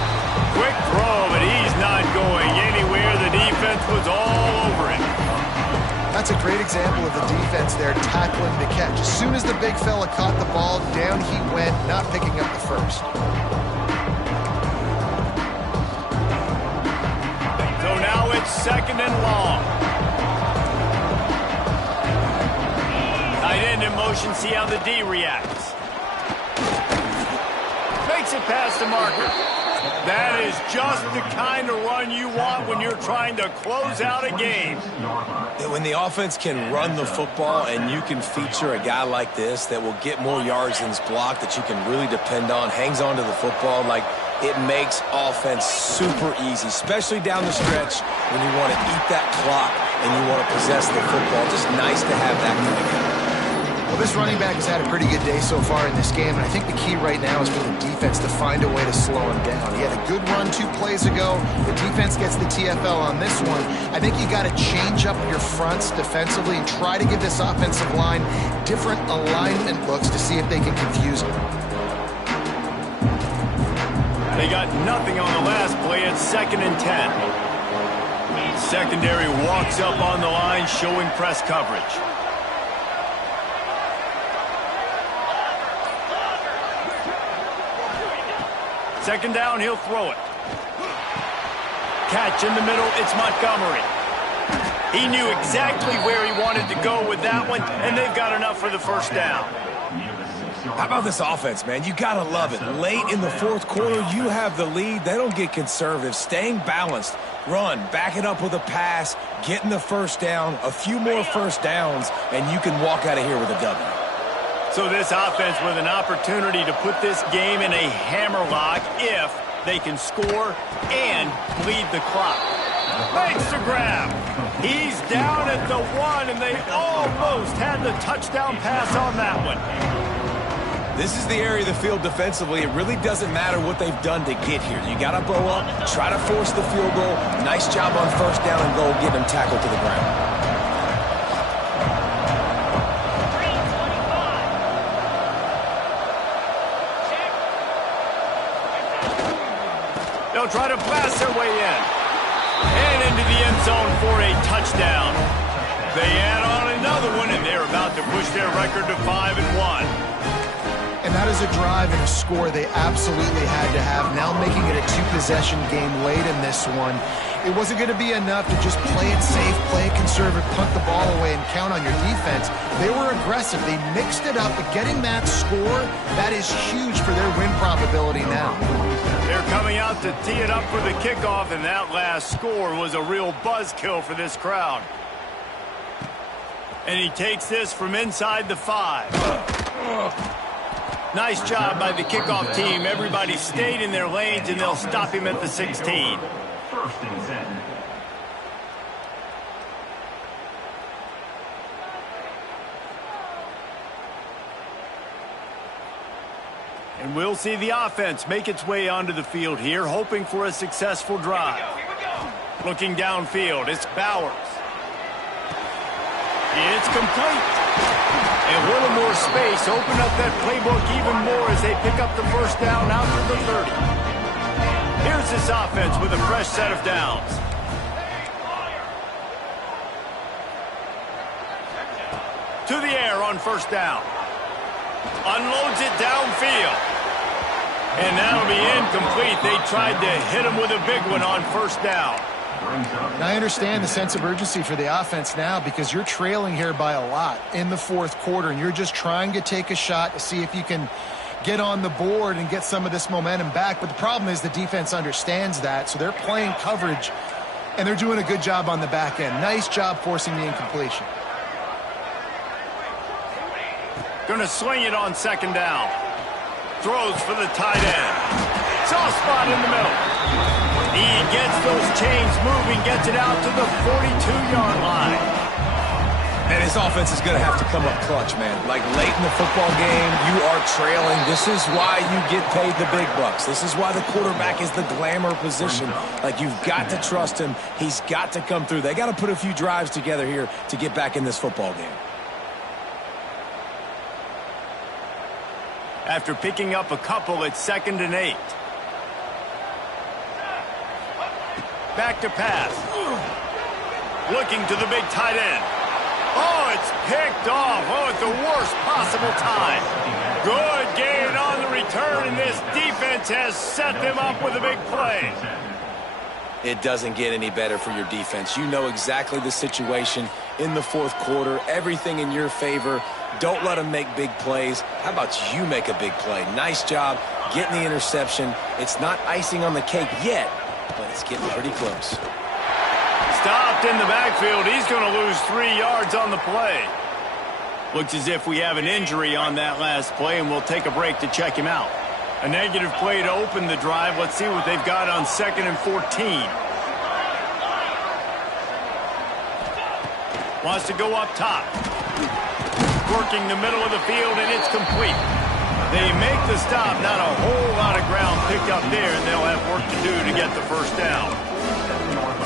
Quick throw, but he's not going anywhere. The defense was all over him. That's a great example of the defense there tackling the catch. As soon as the big fella caught the ball, down he went, not picking up the first. So now it's 2nd and long. Tight end in motion, see how the D reacts. Makes it past the marker. That is just the kind of run you want when you're trying to close out a game. When the offense can run the football and you can feature a guy like this that will get more yards than his block, that you can really depend on, hangs on to the football, like it makes offense super easy, especially down the stretch when you want to eat that clock and you want to possess the football. Just nice to have that kind of guy. Well, this running back has had a pretty good day so far in this game, and I think the key right now is for the defense to find a way to slow him down. He had a good run 2 plays ago. The defense gets the TFL on this one. I think you got to change up your fronts defensively and try to give this offensive line different alignment looks to see if they can confuse him. They got nothing on the last play. It's 2nd and 10. Secondary walks up on the line, showing press coverage. Second down, he'll throw it. Catch in the middle, it's Montgomery. He knew exactly where he wanted to go with that one, and they've got enough for the first down. How about this offense, man? You got to love it. Late in the 4th quarter, you have the lead. They don't get conservative. Staying balanced. Run, back it up with a pass, getting the first down, a few more first downs, and you can walk out of here with a W. So this offense with an opportunity to put this game in a hammerlock if they can score and bleed the clock. Makes the grab. He's down at the 1, and they almost had the touchdown pass on that one. This is the area of the field defensively. It really doesn't matter what they've done to get here. You got to bow up, try to force the field goal. Nice job on first down and goal, getting him tackled to the ground. They'll try to blast their way in. And into the end zone for a touchdown. They add on another one, and they're about to push their record to 5-1. And that is a drive and a score they absolutely had to have. Now making it a two-possession game late in this one. It wasn't going to be enough to just play it safe, play it conservative, punt the ball away, and count on your defense. They were aggressive. They mixed it up, but getting that score, that is huge for their win probability now. They're coming out to tee it up for the kickoff, and that last score was a real buzzkill for this crowd. And he takes this from inside the 5. Nice job by the kickoff team. Everybody stayed in their lanes, and they'll stop him at the 16. First and 10. And we'll see the offense make its way onto the field here, hoping for a successful drive. Here we go. Looking downfield, it's Bowers. It's complete. A little more space, open up that playbook even more as they pick up the first down out to the 30. Here's this offense with a fresh set of downs. To the air on first down. Unloads it downfield. And that'll be incomplete. They tried to hit him with a big one on first down. And I understand the sense of urgency for the offense now because you're trailing here by a lot in the fourth quarter, and you're just trying to take a shot to see if you can get on the board and get some of this momentum back. But the problem is the defense understands that, so they're playing coverage, and they're doing a good job on the back end. Nice job forcing the incompletion. Going to sling it on second down. Throws for the tight end. Soft spot in the middle. He gets those chains moving, gets it out to the 42-yard line. And his offense is going to have to come up clutch, man. Like late in the football game, you are trailing. This is why you get paid the big bucks. This is why the quarterback is the glamour position. Like, you've got to trust him. He's got to come through. They got to put a few drives together here to get back in this football game. After picking up a couple, it's 2nd and 8. Back to pass. Looking to the big tight end. Oh, it's picked off. Oh, at the worst possible time. Good gain on the return, and this defense has set them up with a big play. It doesn't get any better for your defense. You know exactly the situation in the fourth quarter. Everything in your favor. Don't let them make big plays. How about you make a big play? Nice job getting the interception. It's not icing on the cake yet, but it's getting pretty close. Stopped in the backfield. He's going to lose 3 yards on the play. Looks as if we have an injury on that last play, and we'll take a break to check him out. A negative play to open the drive. Let's see what they've got on 2nd and 14. Wants to go up top. Working the middle of the field, and it's complete. They make the stop. Not a whole lot of ground picked up there, and they'll have work to do to get the first down.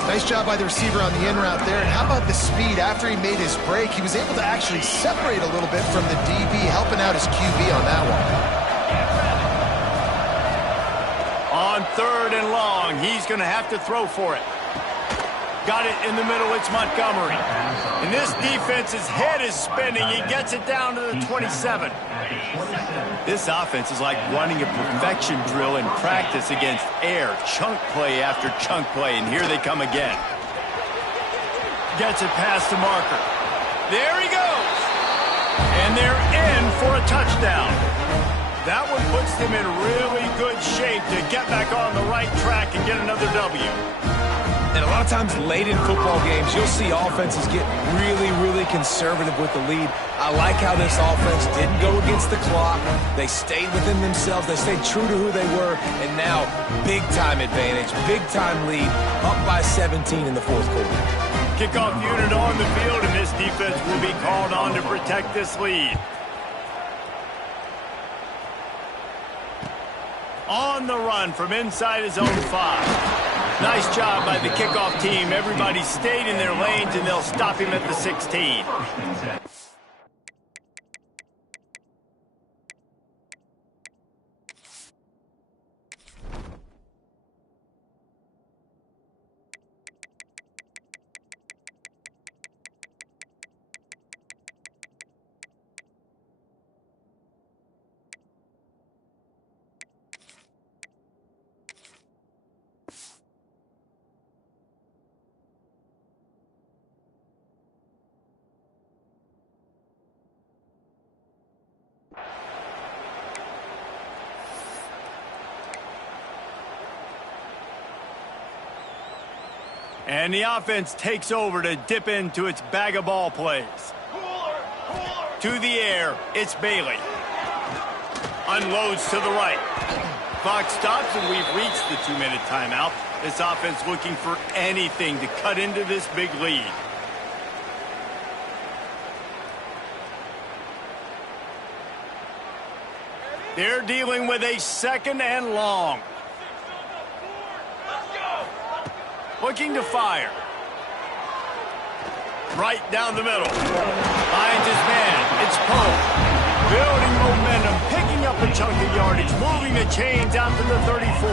Nice job by the receiver on the in route there. And how about the speed? After he made his break, he was able to actually separate a little bit from the DB, helping out his QB on that On one. 3rd and long, he's going to have to throw for it. Got it in the middle. It's Montgomery. And this defense's head is spinning. He gets it down to the 27. This offense is like running a perfection drill in practice against air. Chunk play after chunk play. And here they come again. Gets it past the marker. There he goes. And they're in for a touchdown. That one puts them in really good shape to get back on the right track and get another W. And a lot lot of times late in football games, you'll see offenses get really, really conservative with the lead. I like how this offense didn't go against the clock. They stayed within themselves. They stayed true to who they were. And now, big-time advantage, big-time lead, up by 17 in the fourth quarter. Kickoff unit on the field, and this defense will be called on to protect this lead. On the run from inside his own 5. Nice job by the kickoff team. Everybody stayed in their lanes, and they'll stop him at the 16. And the offense takes over to dip into its bag of ball plays. To the air, it's Bailey. Unloads to the right. Clock stops, and we've reached the 2-minute timeout. This offense looking for anything to cut into this big lead. They're dealing with a 2nd and long. Looking to fire. Right down the middle. Finds his man. It's Poe. Building momentum, picking up a chunk of yardage, moving the chains out to the 34.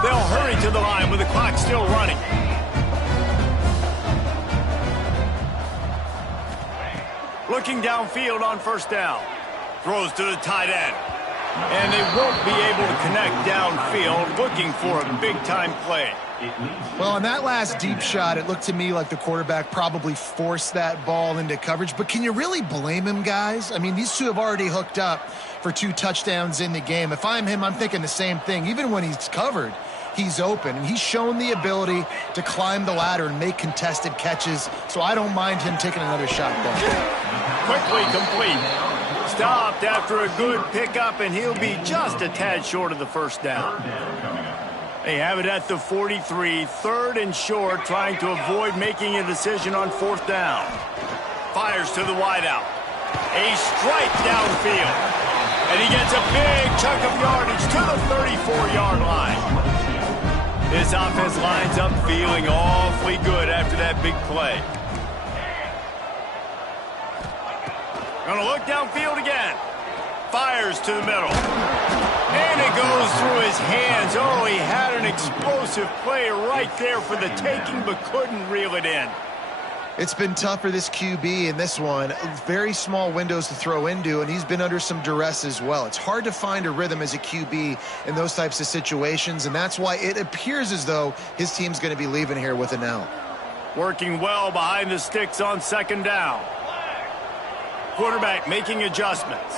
They'll hurry to the line with the clock still running. Looking downfield on first down. Throws to the tight end. And they won't be able to connect downfield, looking for a big-time play. Well, on that last deep shot, it looked to me like the quarterback probably forced that ball into coverage. But can you really blame him, guys? I mean, these two have already hooked up for 2 touchdowns in the game. If I'm him, I'm thinking the same thing. Even when he's covered, he's open. And he's shown the ability to climb the ladder and make contested catches. So I don't mind him taking another shot there. Quickly complete. Stopped after a good pickup, and he'll be just a tad short of the first down. They have it at the 43, 3rd and short, trying to avoid making a decision on 4th down. Fires to the wideout. A strike downfield. And he gets a big chunk of yardage to the 34-yard line. This offense lines up feeling awfully good after that big play. Gonna look downfield again. Fires to the middle. And it goes through his hands. Oh, he had an explosive play right there for the taking, but couldn't reel it in. It's been tough for this QB in this one. Very small windows to throw into, and he's been under some duress as well. It's hard to find a rhythm as a QB in those types of situations, and that's why it appears as though his team's going to be leaving here with an L. Working well behind the sticks on 2nd down. Quarterback making adjustments.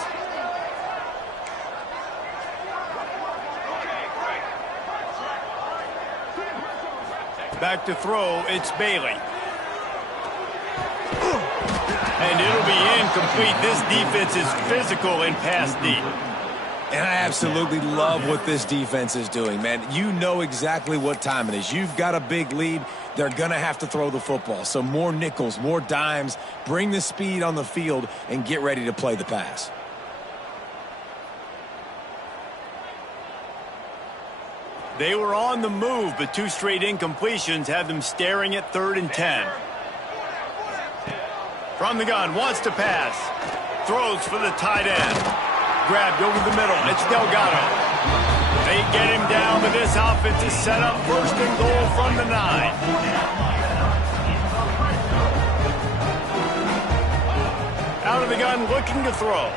Back to throw, it's Bailey. And it'll be incomplete. This defense is physical in pass deep. And I absolutely love what this defense is doing, man. You know exactly what time it is. You've got a big lead. They're going to have to throw the football. So more nickels, more dimes, bring the speed on the field, and get ready to play the pass. They were on the move, but 2 straight incompletions have them staring at 3rd and 10. From the gun, wants to pass. Throws for the tight end. Grabbed over the middle. It's Delgado. They get him down, but this offense is set up 1st and goal from the 9. Out of the gun, looking to throw.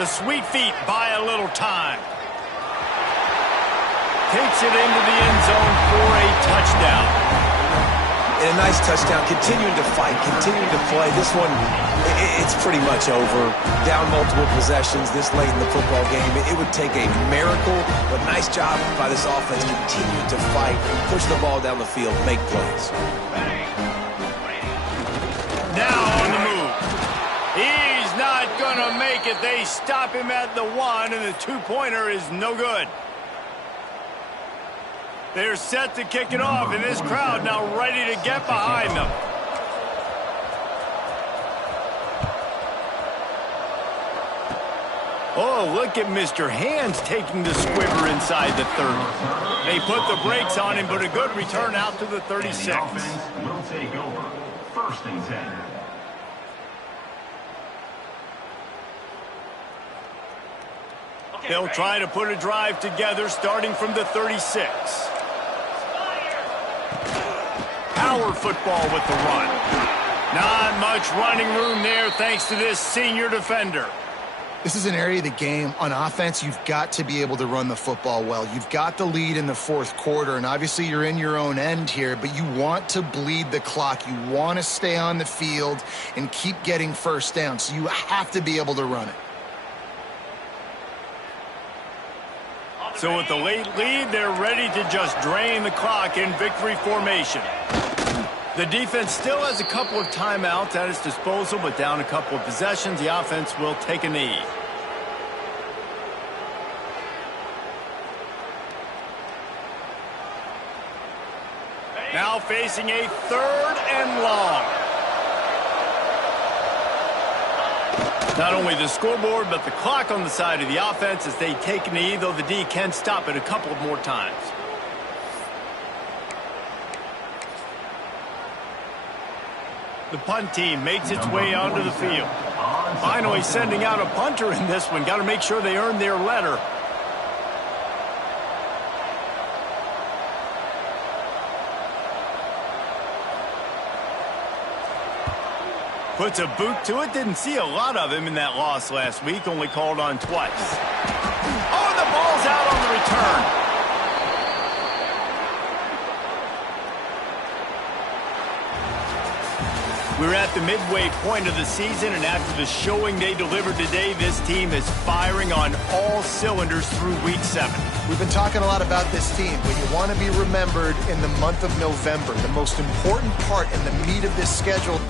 The sweet feet buy a little time. Takes it into the end zone for a touchdown. And a nice touchdown, continuing to fight, continuing to play. This one, it's pretty much over. Down multiple possessions this late in the football game. It would take a miracle, but nice job by this offense continuing to fight, push the ball down the field, make plays. Now on the move. He's not going to make it. They stop him at the 1, and the two-pointer is no good. They're set to kick it off, and this crowd now ready to get behind them. Oh, look at Mr. Hands taking the squibber inside the 30. They put the brakes on him, but a good return out to the 36. The offense will take over. First and 10. They'll try to put a drive together starting from the 36. Power football with the run. Not much running room there thanks to this senior defender. This is an area of the game on offense you've got to be able to run the football well. You've got the lead in the fourth quarter, and obviously you're in your own end here, but you want to bleed the clock. You want to stay on the field and keep getting first down, so you have to be able to run it. So with the late lead, they're ready to just drain the clock in victory formation. The defense still has a couple of timeouts at its disposal, but down a couple of possessions, the offense will take a knee. Now facing a 3rd and long. Not only the scoreboard, but the clock on the side of the offense as they take a knee, though the D can stop it a couple of more times. The punt team makes its way onto the field. Finally sending out a punter in this one. Got to make sure they earn their letter. Puts a boot to it. Didn't see a lot of him in that loss last week. Only called on twice. Oh, and the ball's out on the return. We're at the midway point of the season, and after the showing they delivered today, this team is firing on all cylinders through Week 7. We've been talking a lot about this team, but you want to be remembered in the month of November. The most important part in the meat of this schedule